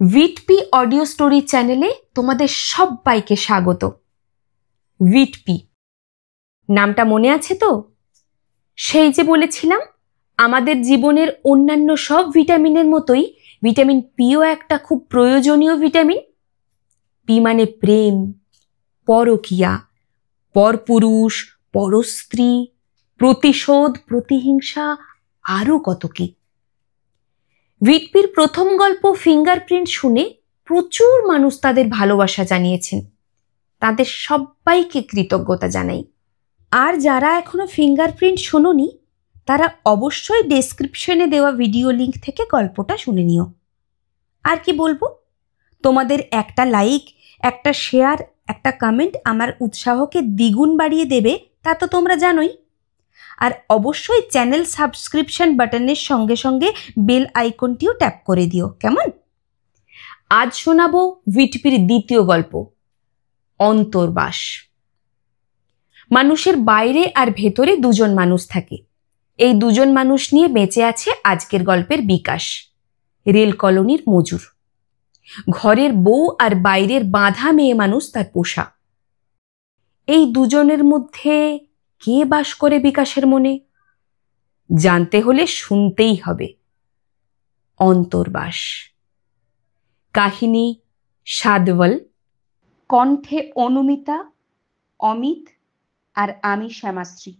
ভিটপি audio story চ্যানেলে তোমাদের সবাইকে স্বাগত। ভিটপি নামটা মনে আছে তো? সেই যে বলেছিলাম আমাদের জীবনের অন্যান্য সব ভিটামিনের মতোই ভিটামিন পিও একটা খুব প্রয়োজনীয় ভিটামিন। পি মানে প্রেম, পরকীয়া, পরপুরুষ, পরস্ত্রী, প্রতিশোধ, প্রতিহিংসা, আরও কত কি। ভিটপির প্রথম গল্প ফিঙ্গারপ্রিন্ট শুনে প্রচুর মানুষ তাদের ভালোবাসা জানিয়েছেন। তাদের সবাইকে কৃতজ্ঞতা জানাই। আর যারা এখনো ফিঙ্গারপ্রিন্ট শোনোনি তারা অবশ্যই ডেসক্রিপশনে দেওয়া ভিডিও লিংক থেকে গল্পটা শুনে নিও। আর কি বলবো, তোমাদের একটা লাইক, একটা শেয়ার, একটা কমেন্ট আমার উৎসাহকে দ্বিগুণ বাড়িয়ে দেবে, তা তো তোমরা জানোই। আর অবশ্যই চ্যানেল সাবস্ক্রিপশন বাটনের সঙ্গে সঙ্গে বেল আইকনটিও ট্যাপ করে দিও, কেমন? আজ শোনাবো ভিটপির দ্বিতীয় গল্প, অন্তর্বাস। মানুষের বাইরে আর ভেতরে দুজন মানুষ থাকে। এই দুজন মানুষ নিয়ে বেঁচে আছে আজকের গল্পের বিকাশ, রেল কলোনির মজুর। ঘরের বউ আর বাইরের বাঁধা মেয়ে মানুষ তার পোষা। এই দুজনের মধ্যে কে বাস করে বিকাশের মনে? জানতে হলে শুনতেই হবে। অন্তর্বাস। কাহিনী সাদওয়াল, কণ্ঠে অনুমিতা, অমিত আর আমি শ্যামাশ্রী।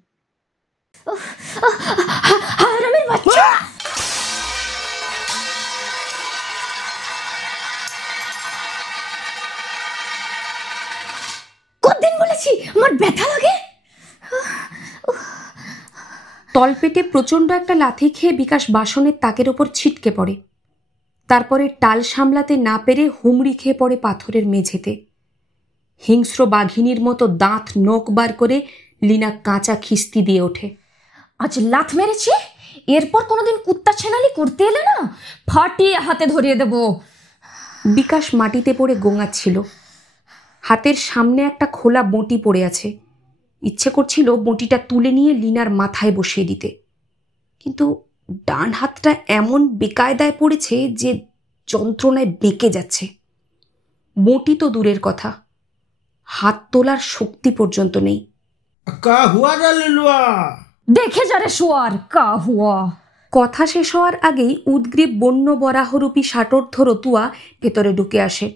কতদিন বলেছি আমার ব্যথা লাগে। তলপেটে প্রচণ্ড একটা লাথি খেয়ে বিকাশ বাসনের তাকের ওপর ছিটকে পড়ে। তারপরে টাল সামলাতে না পেরে হুমড়ি খেয়ে পড়ে পাথরের মেঝেতে। হিংস্র বাঘিনীর মতো দাঁত নখ বার করে লীনা কাঁচা খিস্তি দিয়ে ওঠে। আজ লাথ মেরেছি, এরপর কোনোদিন কুত্তা ছেনালি করতে এলে না ফাটিয়ে হাতে ধরিয়ে দেব। বিকাশ মাটিতে পড়ে গোঙাচ্ছিল। হাতের সামনে একটা খোলা বঁটি পড়ে আছে। ইচ্ছে করছিল বঁটিটা তুলে নিয়ে লীনার মাথায় বসিয়ে দিতে, কিন্তু ডান হাতটা এমন বেকায়দায় পড়েছে যে যন্ত্রণায় বেঁকে যাচ্ছে। বঁটি তো দূরের কথা, হাত তোলার শক্তি পর্যন্ত নেই। দেখে যারে শোয়ার কা হুয়া। কথা শেষ হওয়ার আগেই উদ্গ্রীব বন্য বরাহরূপী ষাটোর্ধ রতুয়া ভেতরে ঢুকে আসে।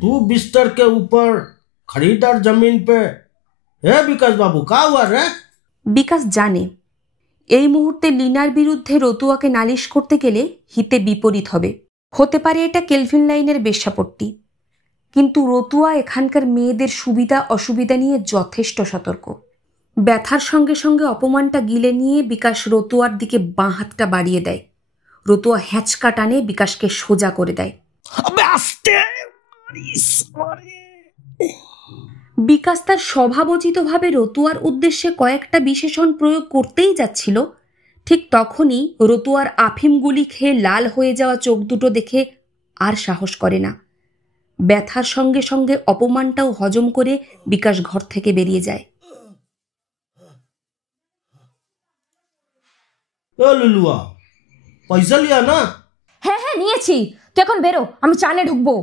तू बिस्तर के ऊपर खरीदार जमीन पे है विकास बाबू, का हुआ रे? বিকাশ জানে এই মুহূর্তে লীনার বিরুদ্ধে রতুয়াকে নালিশ করতে গেলে হিতে বিপরীত হবে। হতে পারে এটা কেলভিন লাইনের বেশ্যাপট্টি, কিন্তু রতুয়া এখানকার মেয়েদের সুবিধা অসুবিধা নিয়ে যথেষ্ট সতর্ক। ব্যথার সঙ্গে সঙ্গে অপমানটা গিলে নিয়ে বিকাশ রতুয়ার দিকে বাঁ হাতটা বাড়িয়ে দেয়। রতুয়া হ্যাঁচকা টানে বিকাশকে সোজা করে দেয়। বিকাশ তার স্বভাবোচিতভাবে রতুয়ার উদ্দেশ্যে কয়েকটা বিশেষণ প্রয়োগ করতেই যাচ্ছিল, ঠিক তখনই রতুয়ার আফিম গুলি খেয়ে লাল হয়ে যাওয়া চোখ দুটো দেখে আর সাহস করে না। ব্যথার সঙ্গে সঙ্গে অপমানটাও হজম করে বিকাশ ঘর থেকে বেরিয়ে যায়। লুলুয়া, পয়সা লিয়া না? হ্যাঁ হ্যাঁ নিয়েছি, তুই এখন বেরো, আমি চালে ঢুকবো।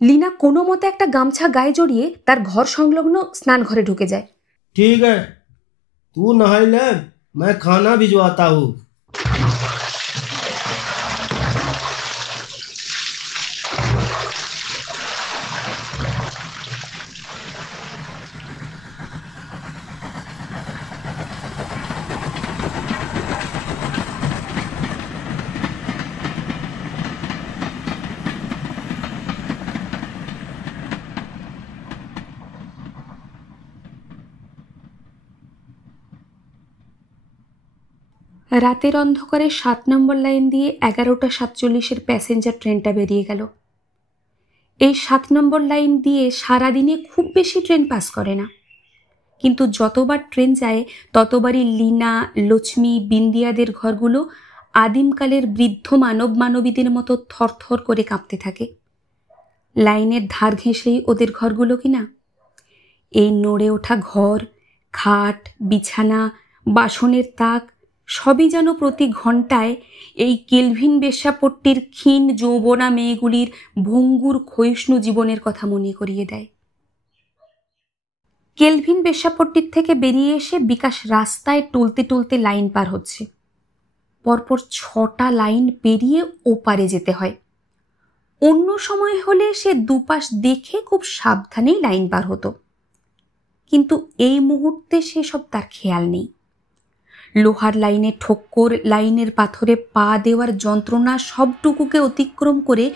লীনা কোনো মতে একটা গামছা গায়ে জড়িয়ে তার ঘর সংলগ্ন স্নান ঘরে ঢুকে যায়। ठीक है, तू नहाई ले, मैं खाना भिजवाता हूँ। রাতের অন্ধকারে 7 নম্বর লাইন দিয়ে 11:47 প্যাসেঞ্জার ট্রেনটা বেরিয়ে গেল। এই 7 নম্বর লাইন দিয়ে সারাদিনে খুব বেশি ট্রেন পাস করে না, কিন্তু যতবার ট্রেন যায় ততবারই লীনা, লক্ষ্মী, বিন্দিয়াদের ঘরগুলো আদিমকালের বৃদ্ধ মানব মানবীদের মতো থরথর করে কাঁপতে থাকে। লাইনের ধার ঘেঁষেই ওদের ঘরগুলো কিনা। এই নড়ে ওঠা ঘর, খাট, বিছানা, বাসনের তাক সবই যেন প্রতি ঘন্টায় এই কেলভিন বেশ্যাপট্টির ক্ষীণ যৌবনা মেয়েগুলির ভঙ্গুর ক্ষয়িষ্ণু জীবনের কথা মনে করিয়ে দেয়। কেলভিন বেশ্যাপট্টির থেকে বেরিয়ে এসে বিকাশ রাস্তায় টলতে টলতে লাইন পার হচ্ছে। পরপর 6টা লাইন পেরিয়ে ওপারে যেতে হয়। অন্য সময় হলে সে দুপাশ দেখে খুব সাবধানেই লাইন পার হতো, কিন্তু এই মুহূর্তে সেসব তার খেয়াল নেই। লোহার লাইনে ঠোক্কর, লাইনের পাথরে পা দেওয়ার যন্ত্রণা সবটুকুকে অতিক্রম করে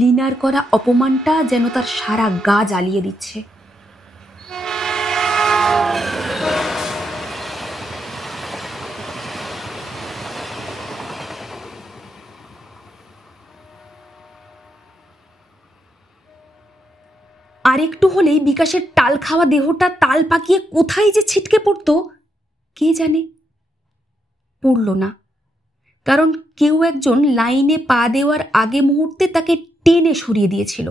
লিনার করা অপমানটা যেন তার সারা গা জ্বালিয়ে দিচ্ছে। আরেকটু হলেই বিকাশের টাল খাওয়া দেহটা তাল পাকিয়ে কোথায় যে ছিটকে পড়তো কে জানে। পড়ল না, কারণ কেউ একজন লাইনে পা দেওয়ার আগে মুহূর্তে তাকে টেনে সরিয়ে দিয়েছিল।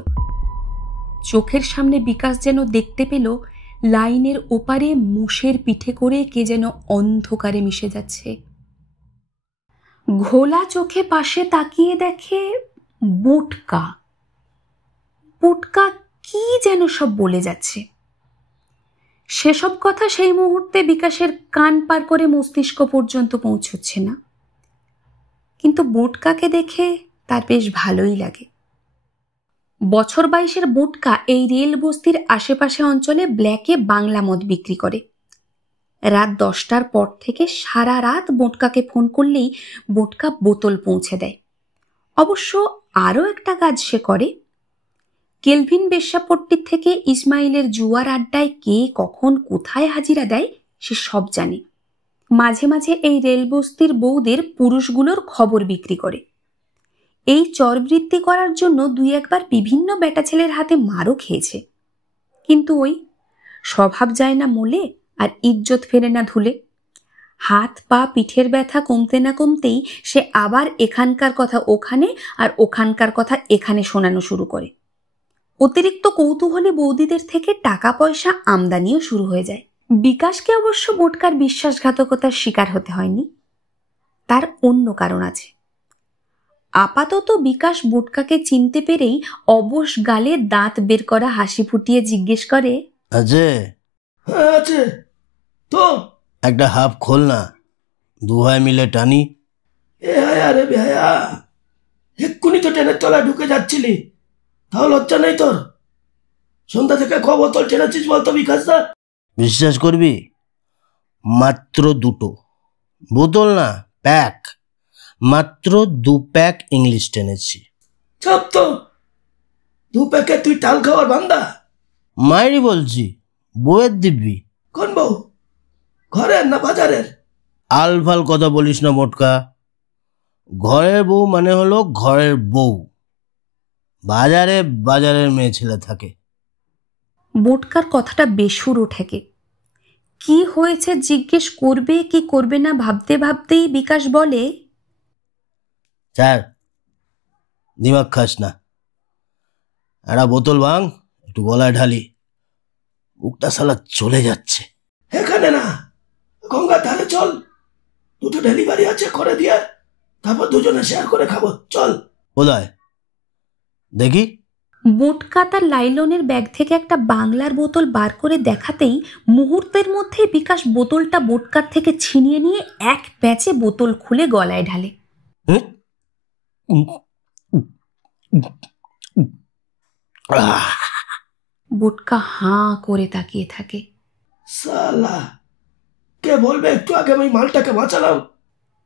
চোখের সামনে বিকাশ যেন দেখতে পেল লাইনের ওপারে মোষের পিঠে করে কে যেন অন্ধকারে মিশে যাচ্ছে। ঘোলা চোখে পাশে তাকিয়ে দেখে বোটকা। বোটকা কি যেন সব বলে যাচ্ছে। সেসব কথা সেই মুহূর্তে বিকাশের কান পার করে মস্তিষ্ক পর্যন্ত পৌঁছচ্ছে না, কিন্তু বোটকাকে দেখে তার বেশ ভালোই লাগে। বছর 22-এর বোটকা এই রেল বস্তির আশেপাশে অঞ্চলে ব্ল্যাকে বাংলা মদ বিক্রি করে। রাত 10টার পর থেকে সারা রাত বোটকাকে ফোন করলেই বোটকা বোতল পৌঁছে দেয়। অবশ্য আরও একটা কাজ সে করে। কেলভিন বেশ্যাপট্টির থেকে ইসমাইলের জুয়ার আড্ডায় কে কখন কোথায় হাজিরা দেয় সে সব জানে। মাঝে মাঝে এই রেলবস্তির বউদের পুরুষগুলোর খবর বিক্রি করে। এই চরবৃত্তি করার জন্য 2-1বার বিভিন্ন বেটা ছেলের হাতে মারও খেয়েছে, কিন্তু ওই স্বভাব যায় না মোলে আর ইজ্জত ফেরে না ধুলে। হাত পা পিঠের ব্যথা কমতে না কমতেই সে আবার এখানকার কথা ওখানে আর ওখানকার কথা এখানে শোনানো শুরু করে। অতিরিক্ত কৌতূহলী বৌদিদের থেকে টাকা পয়সা আমদানিও শুরু হয়ে যায়। বিকাশকে অবশ্য বোটকার বিশ্বাসঘাতকতার শিকার হতে হয়নি, তার অন্য কারণ আছে। আপাতত বিকাশ বোটকাকে চিনতে পেরেই অবশ গালে দাঁত বের করা হাসি ফুটিয়ে জিজ্ঞেস করে, আছে? হ্যাঁ আছে তো। একটা হাফ খোল না, 2 ভাই মিলে টানি। এ আরে ভাইয়া, এক্ষুনি তো ট্রেনের তলায় ঢুকে যাচ্ছিলি, তাও লজ্জা নেই তোর? সন্ধ্যা থেকে ক বোতল টেনেছিস বলতো বিকাশ দা? বিশ্বাস করবি, মাত্র 2টো বোতল না, প্যাক। মাত্র 2 প্যাক ইংলিশ টেনেছি। চাপ তো, 2 প্যাকে তুই টাল খাওয়ার বান্দা? মাইরি বলছি, বউয়ের দিব্যি। কোন বউ, ঘরের না বাজারের? আলফাল কথা বলিস না মোটকা। ঘরের বউ মানে হলো ঘরের বউ, বাজারে বাজারের মেয়ে ছেলে থাকে। বোটকার কথাটা বেসুরো ঠেকে। কি হয়েছে জিজ্ঞেস করবে কি করবে না ভাবতে ভাবতেই বিকাশ বলে, স্যার দিমাগ খাস না, একটা বোতল ভাঙ, একটু গলায় ঢালি, বুকটা সালা চলে যাচ্ছে। এখানে না, গঙ্গার ধারে চল, 2টো ডেলিভারি আছে করে দিয়ে, তারপর দুজনে শেয়ার করে খাবো, চল। কোথায় দেখি? বোটকা তার লাইলনের ব্যাগ থেকে একটা বাংলার বোতল বার করে দেখাতেই মুহূর্তের মধ্যে বিকাশ বোতলটা বোটকার থেকে ছিনিয়ে নিয়ে এক প্যাচে বোতল খুলে গলায় ঢালে। বোটকা হাঁ করে তাকিয়ে থাকে। সালা, কে বলবে একটু আগে আমি মালটাকে বাঁচালাম।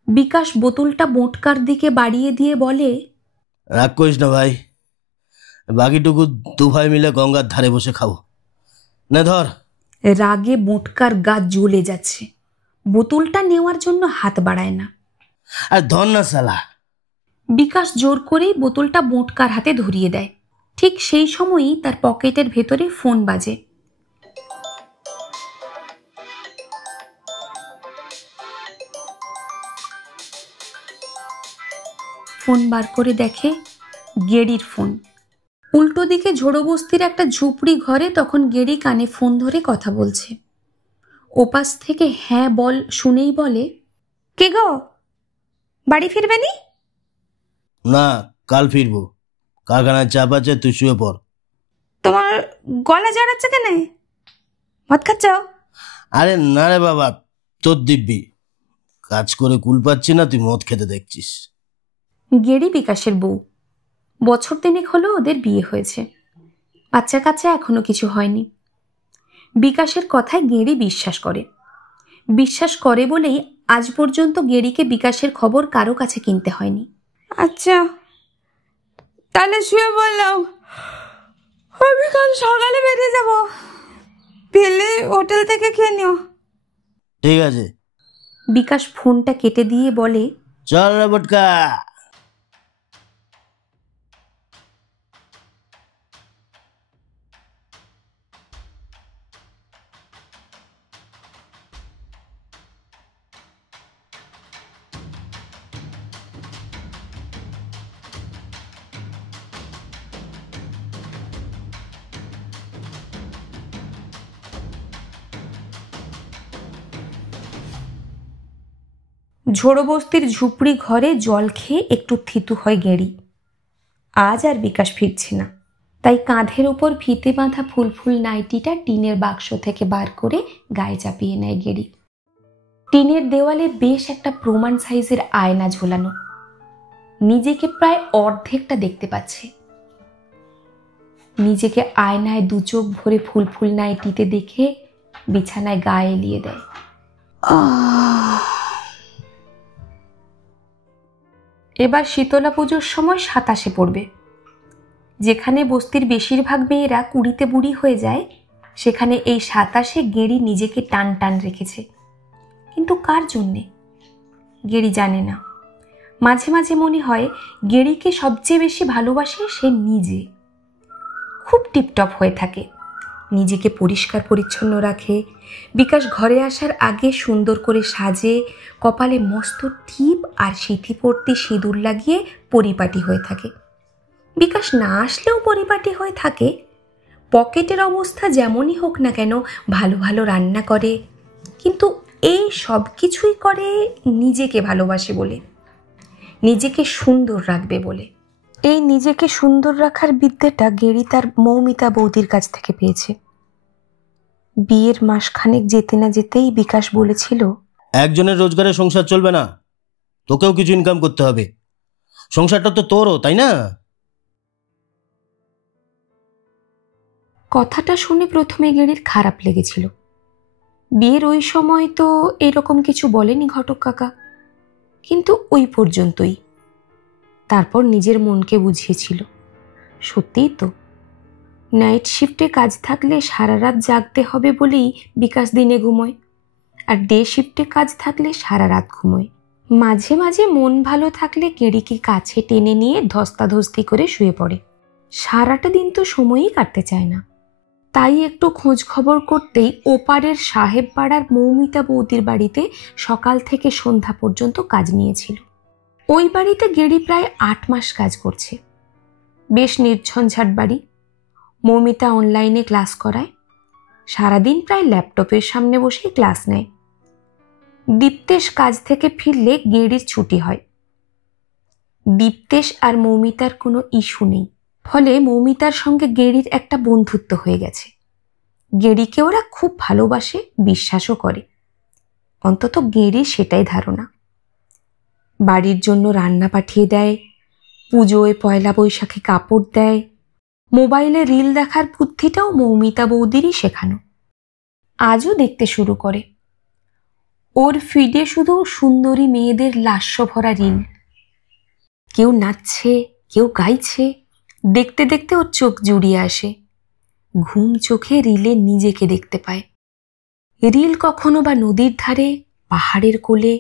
বিকাশ বোতলটা বোটকার দিকে বাড়িয়ে দিয়ে বলে, রাগ করিস না ভাই, বাকিটুকু 2 ভাই মিলে গঙ্গার ধারে বসে খাবো, না ধর। রাগে বোটকার গা জ্বলে যাচ্ছে, বোতলটা নেওয়ার জন্য হাত বাড়ায় না। আর ধর না সালা। বিকাশ জোর করেই বোতলটা বোটকার হাতে ধরিয়ে দেয়। ঠিক সেই সময়ই তার পকেটের ভেতরে ফোন বাজে। ফোন বার করে দেখে গেরির ফোন। উল্টো দিকে ঝোড়োবস্তির একটা ঝুপড়ি ঘরে তখন গেরি কানে ফোন ধরে কথা বলছে। ওপাশ থেকে হ্যাঁ বল শুনেই বলে, কে গো, বাড়ি ফিরবে নি? না, কাল ফিরবো। কারখানায় চাপ আছে, তুই শুয়ে পড়। তোমার গলা জড়াচ্ছে কেন? মদ খাচ্ছ? আরে না রে বাবা, তোর দিব্যি। কাজ করে কুল পাচ্ছি না, তুই মদ খেতে দেখছিস। গেরি বিকাশের বউ। বছর দিনেক হলো ওদের বিয়ে হয়েছে, বাচ্চা কাচ্চা এখনো কিছু হয়নি। বিকাশের কথায় গেরি বিশ্বাস করে বলেই আজ পর্যন্ত গেরিকে বিকাশের খবর কারো কাছে কিনতে হয়নি। আচ্ছা, তাহলে শুয়ে বললাম, আমি কাল সকালে বেরিয়ে যাব, পেলে হোটেল থেকে খেয়ে নিও। ঠিক আছে। বিকাশ ফোনটা কেটে দিয়ে বলে, চল রে বটকা। ঝোড়ো বস্তির ঝুপড়ি ঘরে জল খেয়ে একটু থিতু হয় গেরি। আজ আর বিকাশ ফিরছে না, তাই কাঁধের ওপর ফিতে বাঁধা ফুল নাইটিটা টিনের বাক্স থেকে বার করে গায়ে চাপিয়ে নেয় গেরি। টিনের দেওয়ালে বেশ একটা প্রমাণ সাইজের আয়না ঝোলানো। নিজেকে প্রায় অর্ধেকটা দেখতে পাচ্ছে। নিজেকে আয়নায় দু চোখ ভরে ফুল নাইটিতে দেখে বিছানায় গায়ে এলিয়ে দেয়। এবার শীতলা পুজোর সময় 27 পড়বে। যেখানে বস্তির বেশিরভাগ মেয়েরা 20-তে বুড়ি হয়ে যায়, সেখানে এই 27-এ গেরি নিজেকে টান রেখেছে। কিন্তু কার জন্যে গেরি জানে না। মাঝে মাঝে মনে হয় গেরিকে সবচেয়ে বেশি ভালোবাসে সে নিজে। খুব টিপটপ হয়ে থাকে, নিজেকে পরিষ্কার পরিচ্ছন্ন রাখে। বিকাশ ঘরে আসার আগে সুন্দর করে সাজে, কপালে মস্ত টিপ আর সিঁথিপট্টি সিঁদুর লাগিয়ে পরিপাটি হয়ে থাকে। বিকাশ না আসলেও পরিপাটি হয়ে থাকে। পকেটের অবস্থা যেমনই হোক না কেন, ভালো ভালো রান্না করে, কিন্তু এই সব কিছুই করে নিজেকে ভালোবাসে বলে, নিজেকে সুন্দর রাখবে বলে। এই নিজেকে সুন্দর রাখার বিদ্যেটা গেরি তার মৌমিতা বৌদির কাছ থেকে পেয়েছে। বিয়ের মাসখানেক যেতে না যেতেই বিকাশ বলেছিল, একজনের রোজগারে সংসার চলবে না, তোকেও কিছু ইনকাম করতে হবে। সংসারটা তো তোরও, তাই না? কথাটা শুনে প্রথমে গেরির খারাপ লেগেছিল। বিয়ের ওই সময় তো এরকম কিছু বলেনি ঘটক কাকা, কিন্তু ওই পর্যন্তই। তারপর নিজের মনকে বুঝিয়েছিল, সত্যিই তো নাইট শিফটে কাজ থাকলে সারা রাত জাগতে হবে বলেই বিকাশ দিনে ঘুমোয়, আর ডে শিফটে কাজ থাকলে সারা রাত ঘুমোয়। মাঝে মাঝে মন ভালো থাকলে গেরিকে কাছে টেনে নিয়ে ধস্তাধস্তি করে শুয়ে পড়ে। সারাটা দিন তো সময়ই কাটতে চায় না। তাই একটু খোঁজ খবর করতেই ওপারের সাহেব পাড়ার মৌমিতা বৌদির বাড়িতে সকাল থেকে সন্ধ্যা পর্যন্ত কাজ নিয়েছিল। ওই বাড়িতে গেরি প্রায় 8 মাস কাজ করছে। বেশ নির্ঝঞ্ঝাট বাড়ি। মৌমিতা অনলাইনে ক্লাস করায়, সারাদিন প্রায় ল্যাপটপের সামনে বসেই ক্লাস নেয়। দীপ্তেশ কাজ থেকে ফিরলে গেরির ছুটি হয়। দীপ্তেশ আর মৌমিতার কোনো ইস্যু নেই, ফলে মৌমিতার সঙ্গে গেরির একটা বন্ধুত্ব হয়ে গেছে। গেরিকে ওরা খুব ভালোবাসে, বিশ্বাসও করে, অন্তত গেরির সেটাই ধারণা। বাড়ির জন্য রান্না পাঠিয়ে দেয়, পুজোয় পয়লা বৈশাখে কাপড় দেয়। মোবাইলে রিল দেখার বুদ্ধিটাও মৌমিতা বৌদিরই শেখানো। আজও দেখতে শুরু করে। ওর ফিডে শুধু সুন্দরী মেয়েদের লাস্য ভরা রিল। কেউ নাচছে, কেউ গাইছে, দেখতে দেখতে ওর চোখ জুড়িয়ে আসে। ঘুম চোখে রিলে নিজেকে দেখতে পায়। রিল কখনো বা নদীর ধারে, পাহাড়ের কোলে,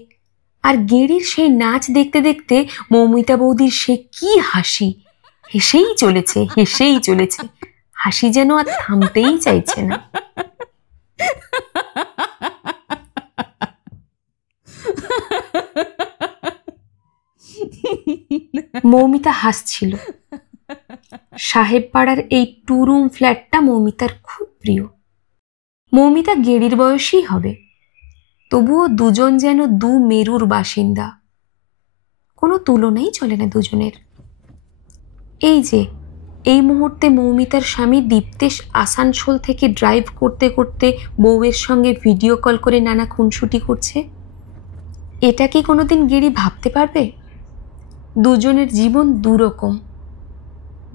আর গেরির সেই নাচ দেখতে দেখতে মৌমিতা বৌদির সে কি হাসি! হেসেই চলেছে, হাসি যেন আর থামতেই চাইছে না। মৌমিতা হাসছিল। সাহেব পাড়ার এই 2 রুম ফ্ল্যাটটা মৌমিতার খুব প্রিয়। মৌমিতা গেরির বয়সী হবে, তবুও দুজন যেন দু মেরুর বাসিন্দা, কোনো তুলনাই চলে না দুজনের। এই যে এই মুহূর্তে মৌমিতার স্বামী দীপ্তেশ আসানসোল থেকে ড্রাইভ করতে করতে বউয়ের সঙ্গে ভিডিও কল করে নানা খুনসুটি করছে, এটা কি কোনোদিন গেরি ভাবতে পারবে? দুজনের জীবন দুরকম।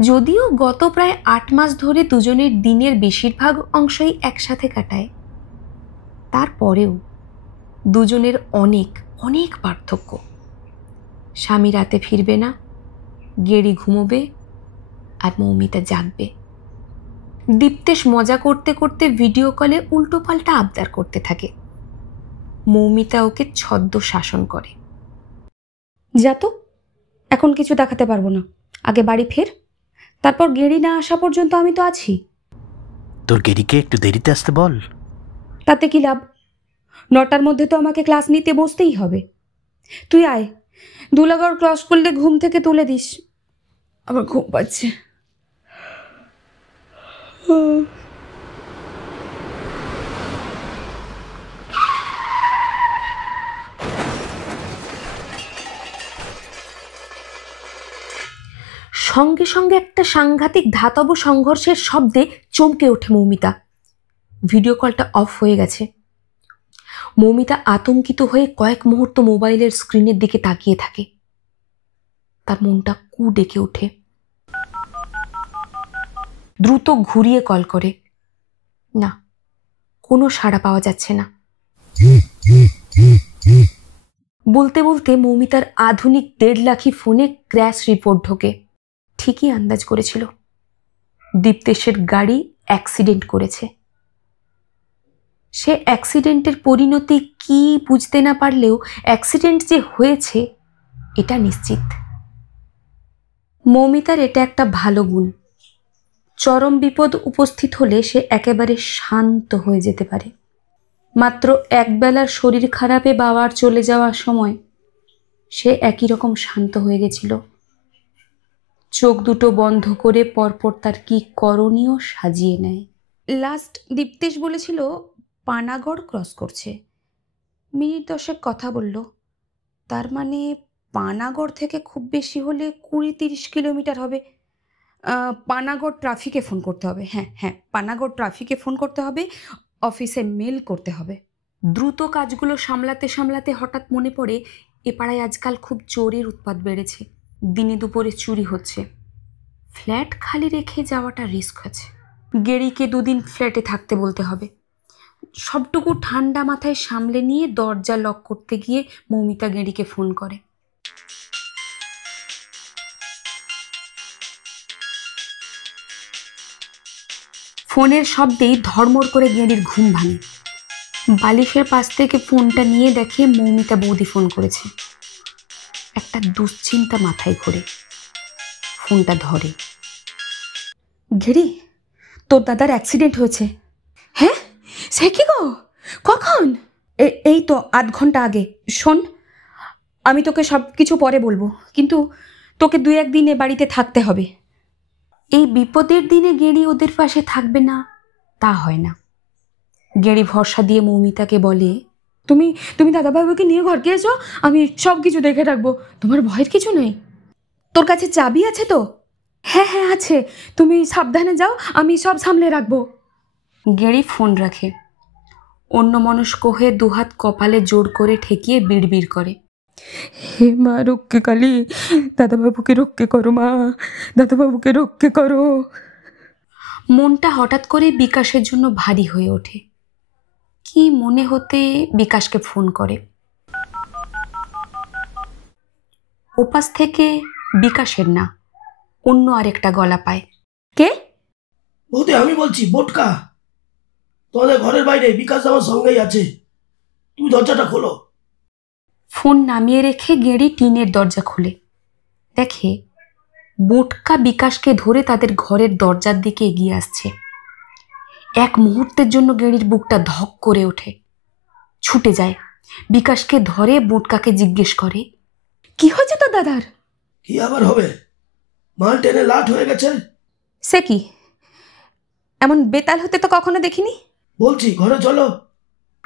যদিও গত প্রায় 8 মাস ধরে দুজনের দিনের বেশিরভাগ অংশই একসাথে কাটায়, তারপরেও দুজনের অনেক অনেক পার্থক্য। স্বামী রাতে ফিরবে না, গেরি ঘুমোবে আর মৌমিতা জাগবে। দীপ্তেশ মজা করতে করতে ভিডিও কলে উল্টো পাল্টা আবদার করতে থাকে। মৌমিতা ওকে ছদ্ম শাসন করে। যা তো, এখন কিছু দেখাতে পারবো না, আগে বাড়ি ফের, তারপর গেড়ি না আসা পর্যন্ত আমি তো আছি। তোর গেরিকে একটু দেরিতে আসতে বল। তাতে কি লাভ? 9টার মধ্যে তো আমাকে ক্লাস নিতে বসতেই হবে। তুই আয়, দুলাগড় ক্রস করলে ঘুম থেকে তুলে দিস, আমার ঘুম পাচ্ছে। সঙ্গে সঙ্গে একটা সাংঘাতিক ধাতব সংঘর্ষের শব্দে চমকে ওঠে মৌমিতা। ভিডিও কলটা অফ হয়ে গেছে। মৌমিতা আতঙ্কিত হয়ে কয়েক মুহূর্ত মোবাইলের স্ক্রিনের দিকে তাকিয়ে থাকে। তার মনটা কু ডেকে ওঠে। দ্রুত ঘুরিয়ে কল করে। না, কোনো সাড়া পাওয়া যাচ্ছে না। বলতে বলতে মৌমিতার আধুনিক 1.5 লাখি ফোনে ক্র্যাশ রিপোর্ট ঢোকে। ঠিকই আন্দাজ করেছিল, দীপ্তেশের গাড়ি অ্যাক্সিডেন্ট করেছে। সে অ্যাক্সিডেন্টের পরিণতি কি বুঝতে না পারলেও অ্যাক্সিডেন্ট যে হয়েছে এটা নিশ্চিত। মৌমিতার এটা একটা ভালো গুণ। চরম বিপদ উপস্থিত হলে সে একেবারে শান্ত হয়ে যেতে পারে। মাত্র একবেলার শরীর খারাপে বাবার চলে যাওয়ার সময় সে একই রকম শান্ত হয়ে গেছিল। চোখ দুটো বন্ধ করে পরপর তার কি করণীয় সাজিয়ে নেয়। লাস্ট দীপ্তেশ বলেছিল পানাগড় ক্রস করছে, মিনিট 10 কথা বলল। তার মানে পানাগড় থেকে খুব বেশি হলে 20-30 কিলোমিটার হবে। পানাগড় ট্রাফিকে ফোন করতে হবে। হ্যাঁ, পানাগড় ট্রাফিকে ফোন করতে হবে, অফিসে মেল করতে হবে। দ্রুত কাজগুলো সামলাতে সামলাতে হঠাৎ মনে পড়ে এ পাড়ায় আজকাল খুব চোরের উৎপাত বেড়েছে। দিনে দুপুরে চুরি হচ্ছে। ফ্ল্যাট খালি রেখে যাওয়াটা রিস্ক আছে। গেরিকে 2 দিন ফ্ল্যাটে থাকতে বলতে হবে। সবটুকু ঠান্ডা মাথায় সামলে নিয়ে দরজা লক করতে গিয়ে মৌমিতা গেরিকে ফোন করে। ফোনের শব্দেই ধড়মড় করে গেরির ঘুম ভাঙে। বালিশের পাশ থেকে ফোনটা নিয়ে দেখে মৌমিতা বৌদি ফোন করেছে। একটা দুশ্চিন্তা মাথায় ঘোরে। ফোনটা ধরে। গেরি, তোর দাদার অ্যাক্সিডেন্ট হয়েছে। হ্যাঁ, সে কি গো? কখন? এই তো আধ ঘন্টা আগে। শোন, আমি তোকে সব কিছু পরে বলবো, কিন্তু তোকে 2-1 দিন এ বাড়িতে থাকতে হবে। এই বিপদের দিনে গেরি ওদের পাশে থাকবে না তা হয় না। গেরি ভরসা দিয়ে মৌমিতাকে বলে, তুমি দাদাবাবুকে নিয়ে ঘরকে এসো, আমি সব কিছু দেখে রাখবো, তোমার ভয়ের কিছু নেই। তোর কাছে চাবি আছে তো? হ্যাঁ আছে, তুমি সাবধানে যাও, আমি সব সামলে রাখবো। গেরি ফোন রাখে। অন্যমনস্ক হয়ে দুহাত কপালে জোর করে ঠেকিয়ে বিড়বিড় করে, হে মা রক্ষে কালী, দাদাবাবুকে রক্ষে করো মা, দাদাবাবুকে রক্ষে করো। মনটা হঠাৎ করে বিকাশের জন্য ভারী হয়ে ওঠে। কি মনে হতে বিকাশকে ফোন করে। ওপাশ থেকে বিকাশের না, অন্য আরেকটা গলা পায়। কে? বৌদি, আমি বলছি, বোটকা। তোমাদের ঘরের বাইরে বিকাশ আমার সঙ্গেই আছে, তুমি দরজাটা খোলো। ফোন নামিয়ে রেখে গেরি টিনের দরজা খোলে। দেখে বোটকা বিকাশকে ধরে তাদের ঘরের দরজার দিকে এগিয়ে আসছে। এক মুহূর্তের জন্য গেরির বুকটা ধক করে ওঠে। ছুটে যায়, বিকাশকে ধরে বোটকাকে জিজ্ঞেস করে, কি হয়েছে তোর দাদার? কি আবার হবে, মাল টেনে লাট হয়ে গেছে। সে কি, এমন বেতাল হতে তো কখনো দেখিনি। বলছি ঘরে চলো।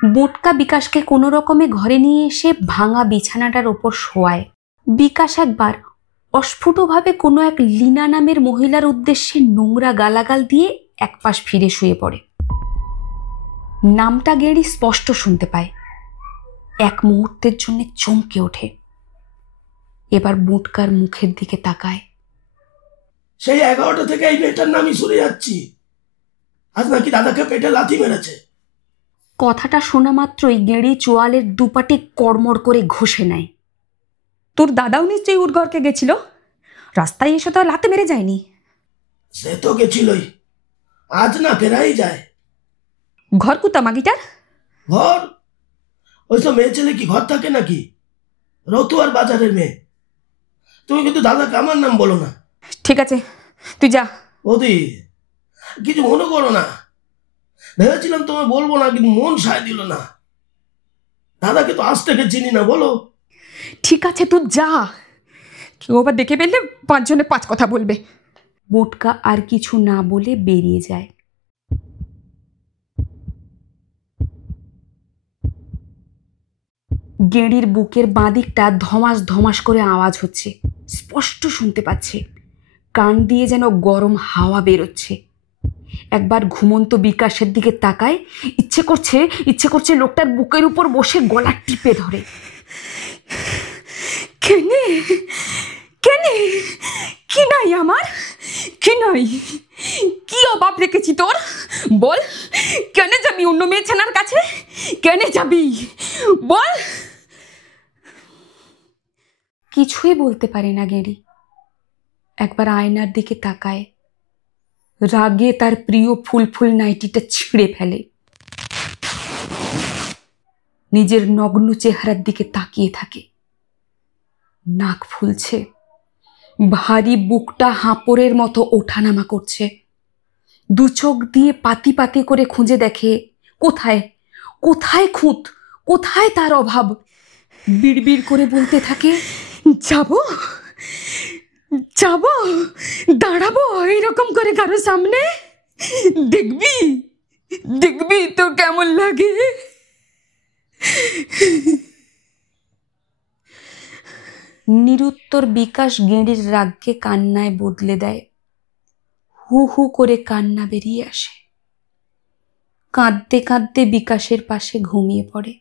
মোটকা বিকাশকে কোনো রকমে ঘরে নিয়ে এসে ভাঙা বিছানাটার ওপর শোয়ায়। বিকাশ একবার অস্ফুটভাবে কোনো এক লীনা নামের মহিলার উদ্দেশ্যে নোংরা গালাগাল দিয়ে একপাশ ফিরে শুয়ে পড়ে। নামটা গেঁড়ি স্পষ্ট শুনতে পায়। এক মুহূর্তের জন্য চমকে ওঠে। এবার মোটকার মুখের দিকে তাকায়। সেই 11টা থেকে এই মেয়েটার নামই শুনে যাচ্ছি। আজ নাকি দাদাকে পেটে লাথি মেরেছে। কথাটা শোনা মাত্রই গেঁড়ি চোয়ালের দুপাটি কড়মড় করে ঘষে নেয়। তোর দাদাও নিশ্চয়ই উর্গরকে গেছিল, রাস্তায় এসে তো আর লাতে মেরে যায়নি। সে তো গেছিলই, আজ না ফেরাই যায়। ঘর কুতা মাগিটার? ঘর? ওইসব মেয়ে ছেলে কি ঘর থাকে নাকি? রতুয়ার বাজারের মেয়ে। তুমি কিন্তু দাদাকে আমার নাম বলো না। ঠিক আছে, তুই যা। ওদি, কিছু মনে করো না। ভেবেছিলাম তোমায় বলবো না, কিন্তু মন সায় দিল না। দাদাকে তো আজ থেকে চিনি না, বলো। ঠিক আছে, তুই যা। কেউ আবার দেখে ফেললে 5 জনে 5 কথা বলবে। মোটকা আর কিছু না বলে বেরিয়ে যায়। গেঁড়ির বুকের বাঁদিকটা ধমাস ধমাস করে আওয়াজ হচ্ছে, স্পষ্ট শুনতে পাচ্ছে। কান দিয়ে যেন গরম হাওয়া বেরোচ্ছে। একবার ঘুমন্ত বিকাশের দিকে তাকায়। ইচ্ছে করছে লোকটার বুকের উপর বসে গলা টিপে ধরে। কেনে কেনে কি নাই আমার, কি নাই, কি অভাব রেখেছি তোর? বল, কেনে যাবি অন্য মেয়ে ছানার কাছে? কেনে যাবি বল? কিছুই বলতে পারে না গেঁড়ি। একবার আয়নার দিকে তাকায়। রাগে তার প্রিয় ফুল নাইটিটা ছিঁড়ে ফেলে। নিজের নগ্ন চেহারার দিকে তাকিয়ে থাকে। নাক ফুলছে, ভারী বুকটা হাঁপড়ের মতো ওঠানামা করছে। দু চোখ দিয়ে পাতি পাতি করে খুঁজে দেখে কোথায় কোথায় খুঁত, কোথায় তার অভাব। বিড়বিড় করে বলতে থাকে, যাব যাব, দাঁড়াবো এইরকম করে কারো সামনে, দেখবি দেখবি তো কেমন লাগে। নিরুত্তর বিকাশ গেঁড়ির রাগকে কান্নায় বদলে দেয়। হু হু করে কান্না বেরিয়ে আসে। কাঁদতে কাঁদতে বিকাশের পাশে ঘুমিয়ে পড়ে।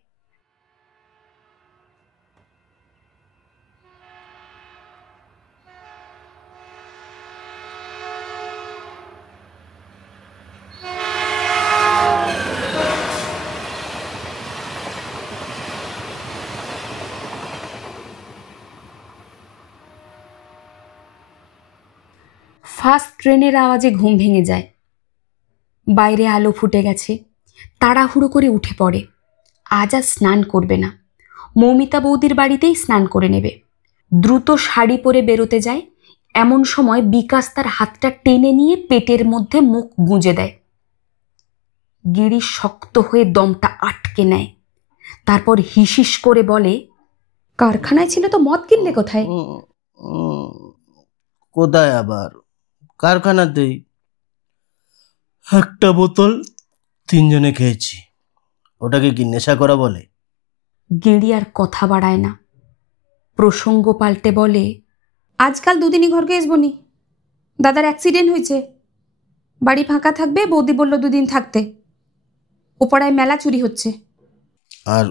ফার্স্ট ট্রেনের আওয়াজে ঘুম ভেঙে যায়। বাইরে আলো ফুটে গেছে। তাড়াহুড়ো করে উঠে পড়ে। আজ আর স্নান করবে না, মৌমিতা বৌদির বাড়িতেই স্নান করে নেবে। দ্রুত শাড়ি পরে বেরোতে যায়। এমন সময় বিকাশ তার হাতটা টেনে নিয়ে পেটের মধ্যে মুখ গুঁজে দেয়। গিরি শক্ত হয়ে দমটা আটকে নেয়। তারপর হিসিস করে বলে, কারখানায় ছিল তো মদ কিনলে কোথায়? কোথায় আবার, কারখানাতেই। একটা বোতল 3 জনে খেয়েছি। ওটাকে কি নেশা করা বলে? গেঁড়ি আর কথা বাড়ায় না। প্রসঙ্গ পাল্টে বলে, আজকাল দুদিনই ঘরকে আসবনি, দাদার অ্যাক্সিডেন্ট হয়েছে, বাড়ি ফাঁকা থাকবে, বৌদি বলল 2 দিন থাকতে। ওপাড়ায় মেলা চুরি হচ্ছে। আর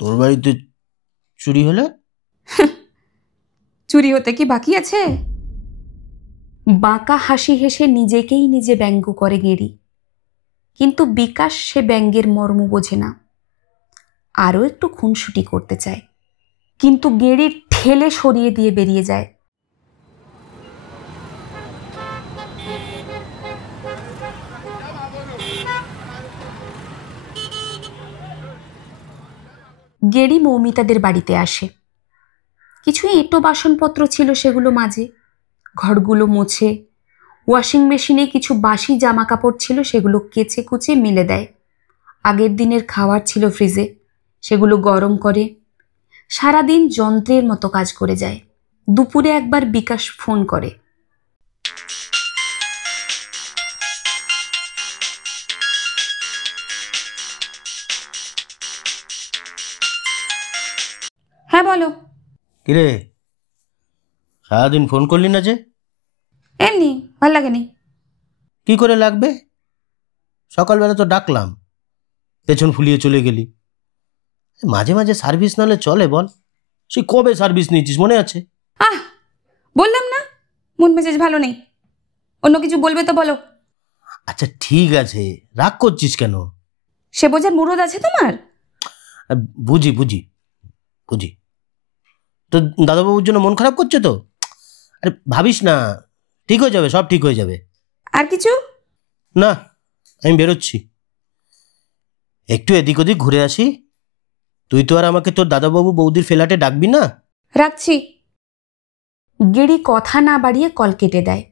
তোর বাড়িতে চুরি হলে? চুরি হতে কি বাকি আছে? বাঁকা হাসি হেসে নিজেকেই নিজে ব্যঙ্গ করে গেঁড়ি। কিন্তু বিকাশ সে ব্যঙ্গের মর্ম বোঝে না। আরও একটু খুনসুটি করতে চায়, কিন্তু গেঁড়ি ঠেলে সরিয়ে দিয়ে বেরিয়ে যায়। গেঁড়ি মৌমিতাদের বাড়িতে আসে। কিছু এঁটো বাসনপত্র ছিল, সেগুলো মাজে। ঘরগুলো মোছে। ওয়াশিং মেশিনে কিছু বাসি জামা কাপড় ছিল, সেগুলো কেচে কুচে মিলে দেয়। আগের দিনের খাবার ছিল ফ্রিজে, সেগুলো গরম করে। সারাদিন যন্ত্রের মতো কাজ করে যায়। দুপুরে একবার বিকাশ ফোন করে। হ্যাঁ বলো। কিরে, সারাদিন ফোন করলি না যে? এমনি ভাল লাগেনি। কি করে লাগবে? সকালবেলা তো ডাকলাম, পেছন ফুলিয়ে চলে গেলি। মাঝে মাঝে সার্ভিস নালে চলে বল? সে কবে সার্ভিস নিয়েছিস মনে আছে? আহ, বললাম না মন মেজাজ ভালো নেই। অন্য কিছু বলবে তো বলো। আচ্ছা ঠিক আছে, রাগ করছিস কেন? সে বোঝার মুরদ আছে তোমার? বুঝি বুঝি বুঝি। তো দাদাবাবুর জন্য মন খারাপ করছে তো? আরে ভাবিস না, ঠিক হয়ে যাবে, সব ঠিক হয়ে যাবে। আর কিছু না, আমি বেরোচ্ছি, একটু এদিক ওদিক ঘুরে আসি। তুই তো আর আমাকে তোর দাদাবাবু বৌদির ফ্ল্যাটে ডাকবি না? রাখছি। গেরি কথা না বাড়িয়ে কল কেটে দেয়।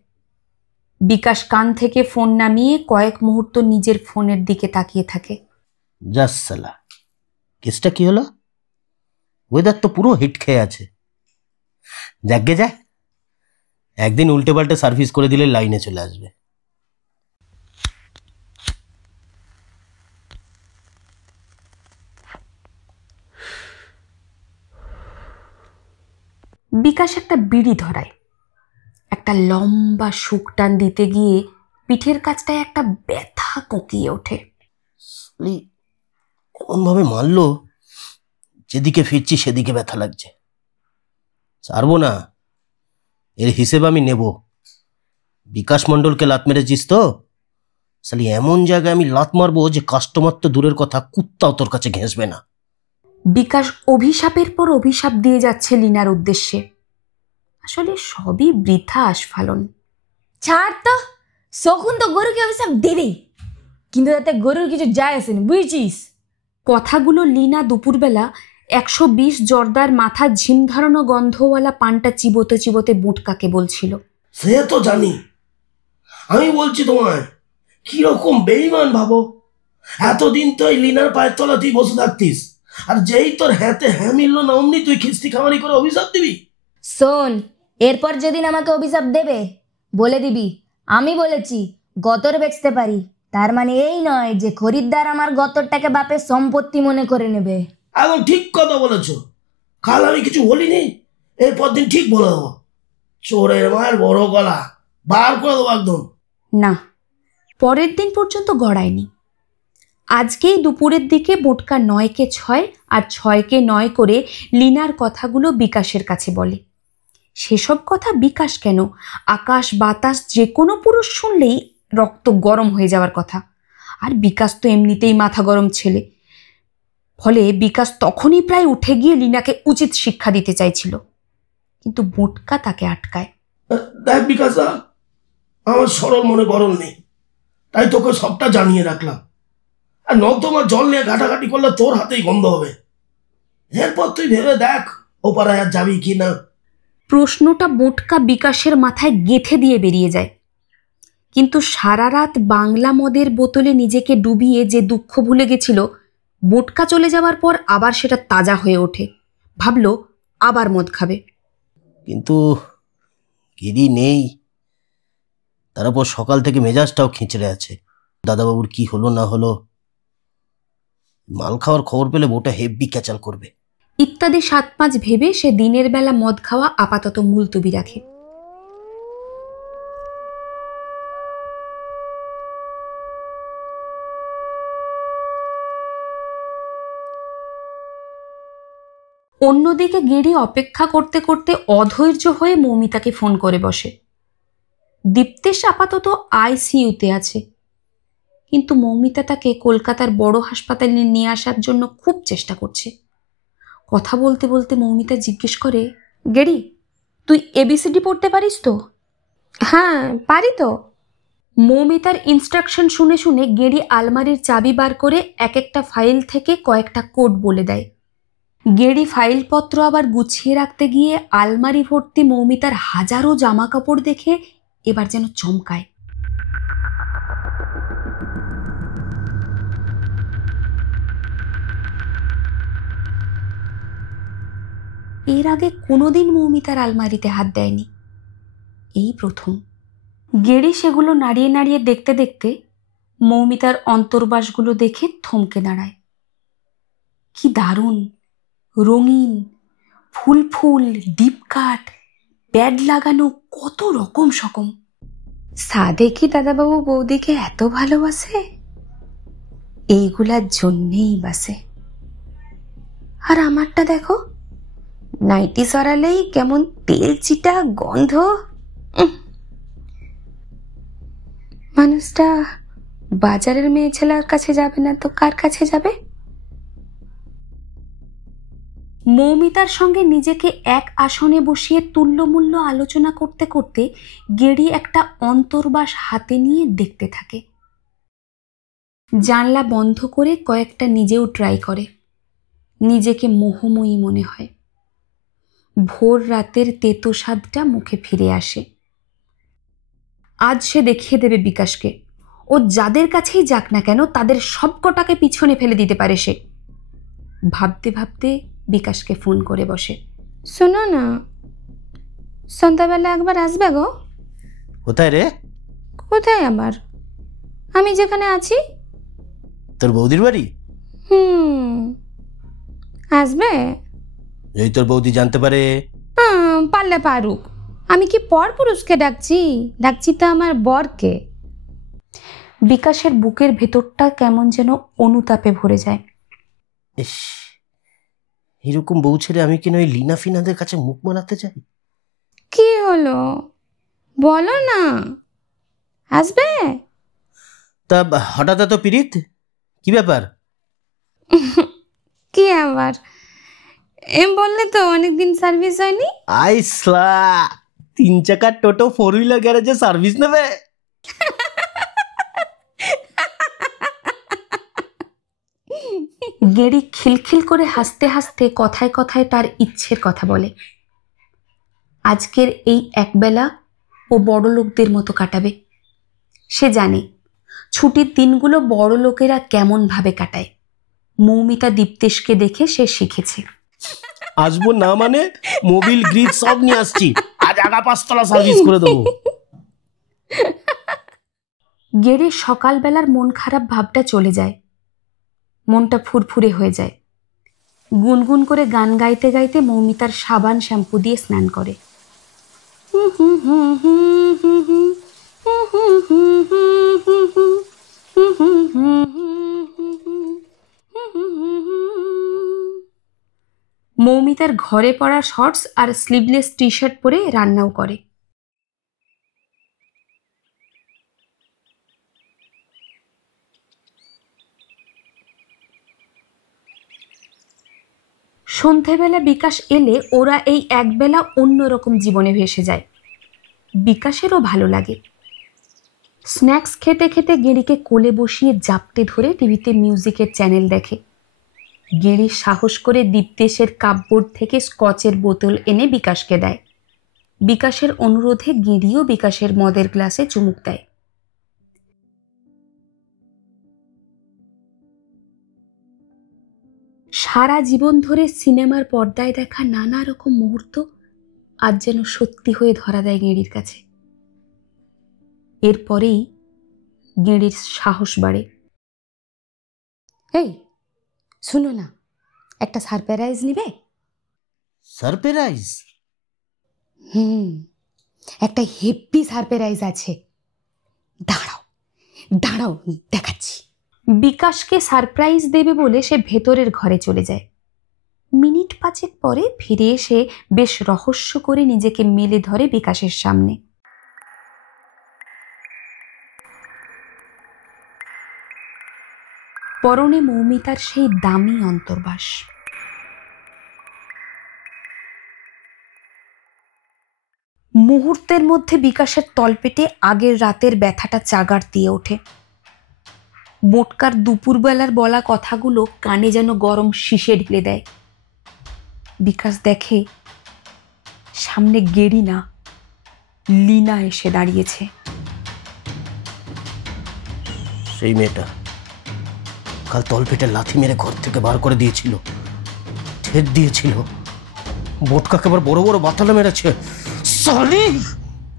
বিকাশ কান থেকে ফোন নামিয়ে কয়েক মুহূর্ত নিজের ফোনের দিকে তাকিয়ে থাকে। যাস সালা, কেসটা কি হলো? ওয়েদার তো পুরো হিট খেয়ে আছে। যাকগে যা, একদিন উল্টে পাল্টে সার্ভিস করে দিলে লাইনে চলে আসবে। বিকাশ একটা বিড়ি ধরায়। একটা লম্বা শুক টান দিতে গিয়ে পিঠের কাছটায় একটা ব্যথা কোঁকিয়ে ওঠে। এমনভাবে মারলো, যেদিকে ফিরছি সেদিকে ব্যথা লাগছে। ছাড়বো না, এর হিসেব আমি নেব। বিকাশ মণ্ডলকে লাত মেরেছিস তো, সালি এমন জায়গায় আমি লাত মারবো যে কাস্টমার তো দূরের কথা, কুত্তাও তোর কাছে ঘেঁষবে না। বিকাশ অভিশাপের পর অভিশাপ দিয়ে যাচ্ছে লিনার উদ্দেশ্যে। আসলে সবই বৃথা আস্ফালন। ছাড় তো, শকুন তো গরুকে অভিশাপ দেবেই, কিন্তু তাতে গরুর কিছু যায় আসেনি, বুঝছিস? কথাগুলো লিনা দুপুরবেলা 120 জর্দার মাথা ঝিম ধরানো গন্ধওয়ালা পানটা চিবোতে চিবোতে বুটকাকে বলছিল। সে তো জানি, আমি বলছি তোমায়, কিরকম বেইমান ভাবো। এতদিন তো এই লিনার পায়ের তলাতেই বসে থাকতিস, আর যেই তোর হ্যাঁতে হ্যাঁ মিললো না অমনি তুই খিস্তি খামারি করে অভিশাপ দিবি। শোন, এরপর যেদিন আমাকে অভিশাপ দেবে বলে দিবি আমি বলেছি গতর বেচতে পারি, তার মানে এই নয় যে খরিদ্দার আমার গতরটাকে বাপের সম্পত্তি মনে করে নেবে। একদম ঠিক কথা বলেছো। কাল আমি কিছু বলিনি, এরপর দিন ঠিক বলে দেবো। চোরের মায়ের বড় গলা বার করে দেবো একদম। না, পরের দিন পর্যন্ত গড়ায়নি। আজকেই দুপুরের দিকে বোটকা 9কে 6 আর 6কে 9 করে লিনার কথাগুলো বিকাশের কাছে বলে। সেসব কথা বিকাশ কেন, আকাশ বাতাস যে কোনো পুরুষ শুনলেই রক্ত গরম হয়ে যাওয়ার কথা। আর বিকাশ তো এমনিতেই মাথা গরম ছেলে। ফলে বিকাশ তখনই প্রায় উঠে গিয়ে লিনাকে উচিত শিক্ষা দিতে চাইছিল, কিন্তু বোটকা তাকে আটকায়। দেখ বিকাশ, আমার সরল মনে গরম নেই, তাই তোকে সবটা জানিয়ে রাখলাম। আর নর্দমা জল নিয়ে ঘাটাঘাটি করলে তোর হাতেই গন্ধ হবে। এরপর তুই ভেবে দেখ ও পাড়ায় আর যাবি কি না। প্রশ্নটা বোটকা বিকাশের মাথায় গেঁথে দিয়ে বেরিয়ে যায়। কিন্তু সারা রাত বাংলা মদের বোতলে নিজেকে ডুবিয়ে যে দুঃখ ভুলে গেছিল, বোটকা চলে যাওয়ার পর আবার সেটা তাজা হয়ে ওঠে। ভাবল আবার মদ খাবে। কিন্তু গিরি নেই, তার উপর সকাল থেকে মেজাজটাও খিঁচড়ে আছে। দাদাবাবুর কি হলো না হলো, মাল খাওয়ার খবর পেলে বউটা হেব্বি ক্যাচাল করবে ইত্যাদি 7-5 ভেবে সে দিনের বেলা মদ খাওয়া আপাতত মুলতবি রাখে। অন্যদিকে গেরি অপেক্ষা করতে করতে অধৈর্য হয়ে মৌমিতাকে ফোন করে বসে। দীপ্তেশ আপাতত আইসিইউতে আছে, কিন্তু মৌমিতা তাকে কলকাতার বড় হাসপাতালে নিয়ে আসার জন্য খুব চেষ্টা করছে। কথা বলতে বলতে মৌমিতা জিজ্ঞেস করে, গেরি তুই এবিসিডি পড়তে পারিস তো? হ্যাঁ পারি তো। মৌমিতার ইনস্ট্রাকশন শুনে শুনে গেরি আলমারির চাবি বার করে এক একটা ফাইল থেকে কয়েকটা কোড বলে দেয়। গেরি ফাইলপত্র আবার গুছিয়ে রাখতে গিয়ে আলমারি ভর্তি মৌমিতার হাজারো জামা কাপড় দেখে এবার যেন চমকায়। এর আগে কোনোদিন মৌমিতার আলমারিতে হাত দেয়নি, এই প্রথম। গেরি সেগুলো নাড়িয়ে নাড়িয়ে দেখতে দেখতে মৌমিতার অন্তর্বাসগুলো দেখে থমকে দাঁড়ায়। কি দারুণ, রঙিন, ফুল ফুল, ডিপ কাট, প্যাড লাগানো, কত রকম সকম। সাধে কি দাদাবাবু বৌদিকে এত ভালোবাসে? এইগুলার জন্যেই বাসে। আর আমারটা দেখো, নাইটি সরালেই কেমন তেল চিটা গন্ধ। মানুষটা বাজারের মেয়ে ছেলের কাছে যাবে না তো কার কাছে যাবে? মৌমিতার সঙ্গে নিজেকে এক আসনে বসিয়ে তুল্যমূল্য আলোচনা করতে করতে গেড়ি একটা অন্তর্বাস হাতে নিয়ে দেখতে থাকে। জানলা বন্ধ করে কয়েকটা নিজেও ট্রাই করে। নিজেকে মোহময়ী মনে হয়। ভোর রাতের তেতো স্বাদটা মুখে ফিরে আসে। আজ সে দেখিয়ে দেবে বিকাশকে, ও যাদের কাছেই যাক না কেন তাদের সবকটাকে পিছনে ফেলে দিতে পারে সে। ভাবতে ভাবতে বিকাশকে ফোন করে বসে। শোনো না, সন্ধ্যাবেলা একবার আসবে গো। কোথায় রে? কোথায় আবার? আমি যেখানে আছি। তোর বৌদির বাড়ি? আসবে? যদি তোর বৌদি জানতে পারে? পারলে পারুক, আমি কি পর পুরুষকে ডাকছি? ডাকছি তো আমার বরকে। বিকাশের বুকের ভেতরটা কেমন যেন অনুতাপে ভরে যায়। ইস, এরকম বউ ছেড়ে আমি কিনা ওই লিনা ফিনাদের কাছে মুখ মারাতে চাই? কি হলো বলো না, আসবে? তা হঠাৎ এত পিরিত, কি ব্যাপার? কি আবার, এম বললে তো অনেকদিন সার্ভিস হয়নি। আইসলা 3 চাকার টোটো 4 হুইলার গ্যারেজে সার্ভিস নেবে? গেড়ি খিলখিল করে হাসতে হাসতে কথায় কথায় তার ইচ্ছের কথা বলে। আজকের এই একবেলা ও বড় লোকদের মতো কাটাবে। সে জানে ছুটির দিনগুলো বড় লোকেরা কেমন ভাবে কাটায়। মৌমিতা দীপ্তেশকে দেখে সে শিখেছে। আসবো না মানে মোবিল গ্রিড সব নিয়ে আসছি, আজ আগা 5 তলা সার্ভিস করে দেবো। গেড়ে সকালবেলার মন খারাপ ভাবটা চলে যায়। মনটা ফুরফুরে হয়ে যায়। গুনগুন করে গান গাইতে গাইতে মৌমিতার সাবান শ্যাম্পু দিয়ে স্নান করে। মৌমিতার ঘরে পরা শর্টস আর স্লিভলেস টি শার্ট পরে রান্নাও করে। সন্ধেবেলা বিকাশ এলে ওরা এই একবেলা অন্যরকম জীবনে ভেসে যায়। বিকাশেরও ভালো লাগে। স্ন্যাক্স খেতে খেতে গেড়িকে কোলে বসিয়ে জাপটে ধরে টিভিতে মিউজিকের চ্যানেল দেখে। গেড়ি সাহস করে দীপ্তেশের কাপবোর্ড থেকে স্কচের বোতল এনে বিকাশকে দেয়। বিকাশের অনুরোধে গেড়িও বিকাশের মদের গ্লাসে চুমুক দেয়। সারা জীবন ধরে সিনেমার পর্দায় দেখা নানা রকম মুহূর্ত আজ যেন সত্যি হয়ে ধরা দেয় গেঁড়ির কাছে। এরপরেই গেঁড়ির সাহস বাড়ে। এই শুনো না, একটা সারপ্রাইজ নিবে? সারপ্রাইজ? একটা হেভি সারপ্রাইজ আছে, দাঁড়াও দাঁড়াও দেখাচ্ছি। বিকাশকে সারপ্রাইজ দেবে বলে সে ভেতরের ঘরে চলে যায়। মিনিট 5 পরে ফিরে এসে বেশ রহস্য করে নিজেকে মেলে ধরে বিকাশের সামনে। পরনে মৌমিতার সেই দামি অন্তর্বাস। মুহূর্তের মধ্যে বিকাশের তলপেটে আগের রাতের ব্যথাটা চাগার দিয়ে ওঠে। মোটকার দুপুরবেলার বলা কথাগুলো কানে যেন গরম শিশে ঢেলে দেয়। বিকাশ দেখে সামনে গেড়ি না, লিনা এসে দাঁড়িয়েছে। সেই মেয়েটা কাল তলপেটে লাথি মেরে ঘর থেকে বার করে দিয়েছিল, ঠেট দিয়েছিল, বোটকাকে আবার বড় বড় বাতালো মেরেছে। সরি।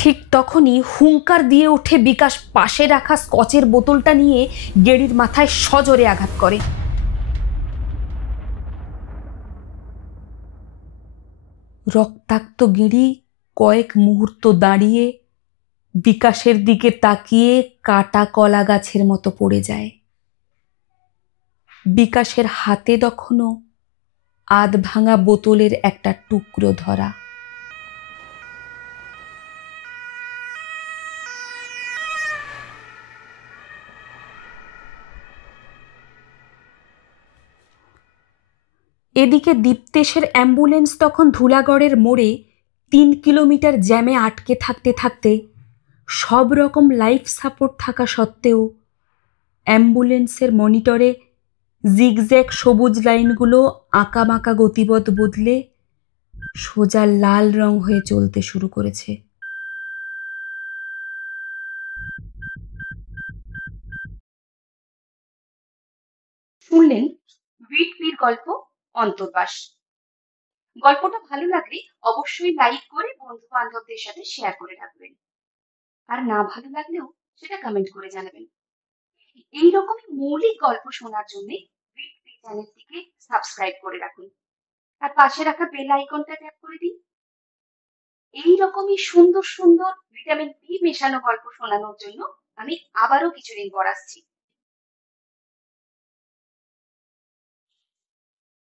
ঠিক তখনই হুঙ্কার দিয়ে ওঠে বিকাশ পাশে রাখা স্কচের বোতলটা নিয়ে গেড়ির মাথায় সজোরে আঘাত করে। রক্তাক্ত গিরি কয়েক মুহূর্ত দাঁড়িয়ে বিকাশের দিকে তাকিয়ে কাটা কলা গাছের মতো পড়ে যায়। বিকাশের হাতে তখনও আধ ভাঙা বোতলের একটা টুকরো ধরা। এদিকে দীপ্তেশের অ্যাম্বুলেন্স তখন ধুলাগড়ের মোড়ে 3 কিলোমিটার জ্যামে আটকে থাকতে থাকতে সব রকম লাইফ সাপোর্ট থাকা সত্ত্বেও অ্যাম্বুলেন্সের মনিটরে জিগজ্যাগ সবুজ লাইনগুলো আঁকাবাঁকা গতিপথ বদলে সোজা লাল রং হয়ে চলতে শুরু করেছে। শুনলেন উইটপির গল্প অন্তর্বাস। গল্পটা ভালো লাগলে অবশ্যই লাইক করে বন্ধু বান্ধবদের সাথে শেয়ার করে রাখবেন, আর না ভালো লাগলেও সেটা কমেন্ট করে জানাবেন। এইরকমই মৌলিক গল্প শোনার জন্য উইটপি চ্যানেলটিকে সাবস্ক্রাইব করে রাখুন, আর পাশে রাখা বেল আইকনটা ট্যাপ করে দিন। এইরকমই সুন্দর সুন্দর ভিটামিন বি মেশানো গল্প শোনানোর জন্য আমি আবারও কিছুদিন পর আসছি।